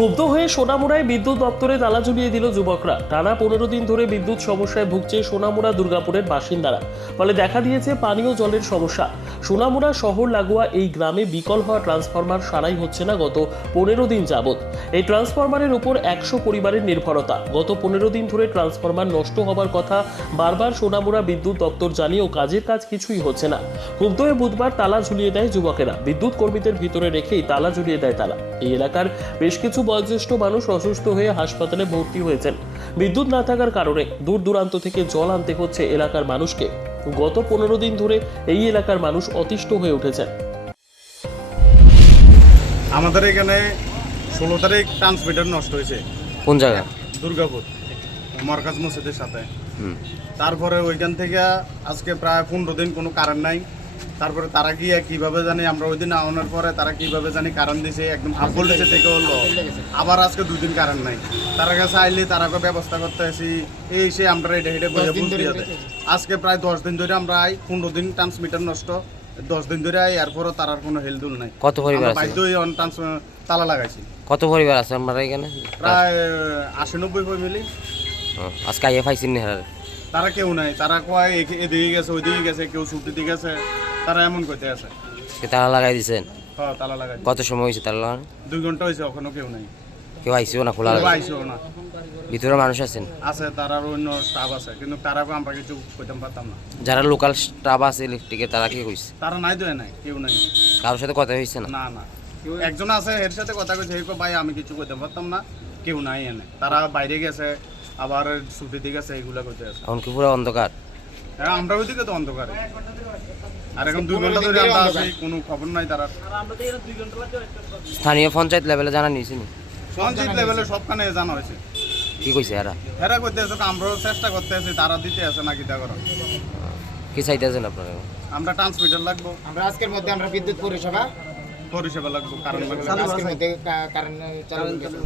ক্ষুব্ধ হয়ে সোনামুড়ায় বিদ্যুৎ দপ্তরে তালা ঝুলিয়ে দিল যুবকরা। টানা পনেরো দিন ধরে বিদ্যুৎ সমস্যায় ভুগছে সোনামুড়া দুর্গাপুরের বাসিন্দারা। ফলে দেখা দিয়েছে পানীয় জলের সমস্যা। সোনামুড়া শহর লাগোয়া এই গ্রামে বিকল হওয়া ট্রান্সফরমার সারাই হচ্ছে না গত পনেরো দিন যাবৎ। এই ট্রান্সফরমারের উপর একশো পরিবারের নির্ভরতা। গত পনেরো দিন ধরে ট্রান্সফরমার নষ্ট হবার কথা বারবার সোনামুড়া বিদ্যুৎ দপ্তর জানিয়েও কাজের কাজ কিছুই হচ্ছে না। ক্ষুব্ধ হয়ে বুধবার তালা ঝুলিয়ে দেয় যুবকেরা। বিদ্যুৎ কর্মীদের ভিতরে রেখেই তালা ঝুলিয়ে দেয় তারা এই এলাকার বেশ কিছু বয়োজ্যেষ্ঠ মানুষ অসুস্থ হয়ে হাসপাতালে ভর্তি হয়েছেন। বিদ্যুৎ না থাকার কারণে দূর দূরান্ত থেকে জল আনতে হচ্ছে এলাকার মানুষকে। গত পনেরো দিন ধরে এই এলাকার মানুষ অতিষ্ঠ হয়ে উঠেছেন। আমাদের এখানে ষোলো তারিখ ট্রান্সমিটার নষ্ট হয়েছে। কোন জায়গা? দুর্গাপুর মরকাজ মসজিদের সাথে। হুম। তারপরে ওইখান থেকে আজকে প্রায় পনেরো দিন কোনো কারেন্ট নাই। তারপরে তারা গিয়ে কীভাবে জানি আমরা ওই দিন আনার পরে তারা কীভাবে জানি কারেন্ট দিছে একদম হাফ ভোল্টেজে থেকে হলো। আবার আজকে দুই দিন কারেন্ট নাই। তারা কাছে আইলে তারাকে ব্যবস্থা করতে আসি এই সে আমরা এটা হেঁটে বলে বুঝতে আজকে প্রায় দশ দিন ধরে আমরা আই পনেরো দিন ট্রান্সমিটার নষ্ট। দশ দিন ধরে আই এরপরও তারার কোনো হেলদুল নাই। কত পরিবার আমরা আছে? বাধ্য হয়ে অন তালা লাগাইছি। কত পরিবার আছে আপনারা এখানে? প্রায় আশি নব্বই ফ্যামিলি আজকে আইএ পাইছেন নি তারা কেউ নাই। তারা কয় এদিকে গেছে ওইদিকে গেছে কেউ ছুটি দিয়ে গেছে। তারা এমন করতে আছে। তালা লাগাই দিছেন? হ্যাঁ তালা লাগাই কত সময় হয়েছে তালা লাগানো? দুই ঘণ্টা হয়েছে ওখানেও কেউ নাই। কেউ আইসিও না খোলা আইসেও না। ভিতরে মানুষ আছেন? আছে তারার অন্য স্টাফ আছে কিন্তু তারাকে আমরা কিছু কইতাম পারতাম না। যারা লোকাল স্টাফ আছে ইলেকট্রিকের তারা কি কইছে? তারা নাই দেয় নাই কেউ নাই। কারোর সাথে কথা হয়েছে না? না না। কেউ একজন আছে এর সাথে কথা কইছে এই ভাই আমি কিছু কইতে পারতাম না কেউ নাই এনে। তারা বাইরে গেছে আবার ছুটি দিয়ে গেছে এগুলা করতে আছে। এখন কি পুরো অন্ধকার? হ্যাঁ আমরা ওইদিকে তো অন্ধকারে। আর এখন দুই ঘণ্টা ধরে আমরা আছি কোনো খবর নাই তারা স্থানীয় পঞ্চায়েত লেভেলে জানা নিয়েছি নি? সঞ্চিত লেভেলে সবখানে জানা হয়েছে। কি কইছে এরা? হেরা করতে আছে আমরাও চেষ্টা করতে আছি তারা দিতে আছে না কিটা করো কি চাইতেছেন আপনারা? আমরা ট্রান্সমিটার লাগবো। আমরা আজকের মধ্যে আমরা বিদ্যুৎ পরিষেবা। পরিষেবা লাগবো কারণ আজকের মধ্যে কা- কারেন্ট চালু।